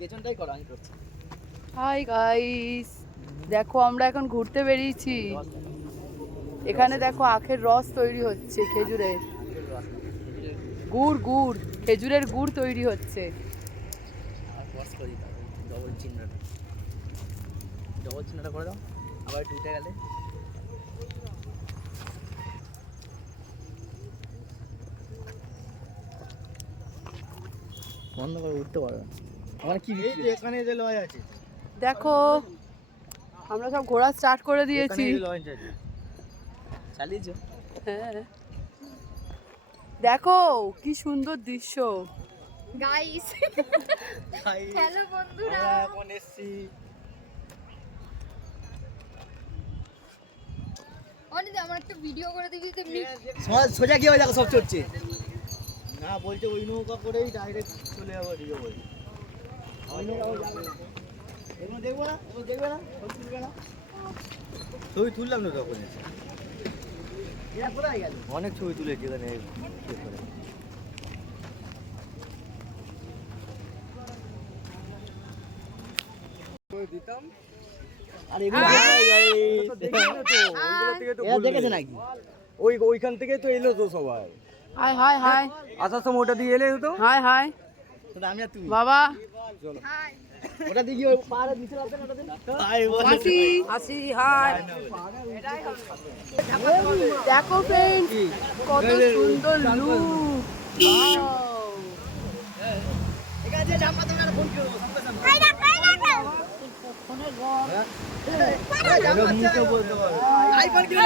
পেছনটাই করো, আমি করছি। হাই গাইস, দেখো আমরা এখন ঘুরতে বেরিয়েছি। এখানে দেখো আখের রস তৈরি হচ্ছে, খেজুরের গুড় খেজুরের গুড় তৈরি হচ্ছে। ডবল চিহ্নটা করে দাও, আবার একটু উঠে গেলে। বন্ধ করে উঠতে পারবে না। আমার কি এখানে যে লয় আছে, দেখো আমরা সব ঘোরা স্টার্ট করে দিয়েছি। চালিয়েছো? হ্যাঁ, দেখো কি সুন্দর দৃশ্য গাইস। হ্যালো বন্ধুরা, আমরা এখন এসেছি। অনেক আমার একটা ভিডিও করে দিবি তেমনি। সোজা কি হয় দেখো, সব চড়ছে না, বলছে ওই নৌকা করেই ডাইরেক্ট চলে যাবো দিকে বলছে। ওই নৌকা যাবে, এগুলো দেখবো না, এগুলো দেখবে না, ছবি তুলবে না। ছবি তুললাম না তখন, এরা কোথায় গেল? অনেক ছবি তুলেছি এখানে। দিতাম আর এগুলো দেখেছে নাকি? ওইখান থেকে তো এলো তো সবাই। হাই হাই হাই আসার সময় ওটা দিয়ে এলে তো। হাই হাই আমি আর তুমি বাবা, হাই। ওটা দিয়ে ওই পাহাড়ে নিচে রাখতে না, ওটা দিয়ে হাই হাসি হাসি হাই। দেখো ফ্রেন্ডস কত সুন্দর লুক। এখানে যে জাম্পা তোমরা ফোন করো সঙ্গে সঙ্গে। হাই না, হাই না। ফোনের ঘর। মুখে বলতে পারো। আইফোন কিনে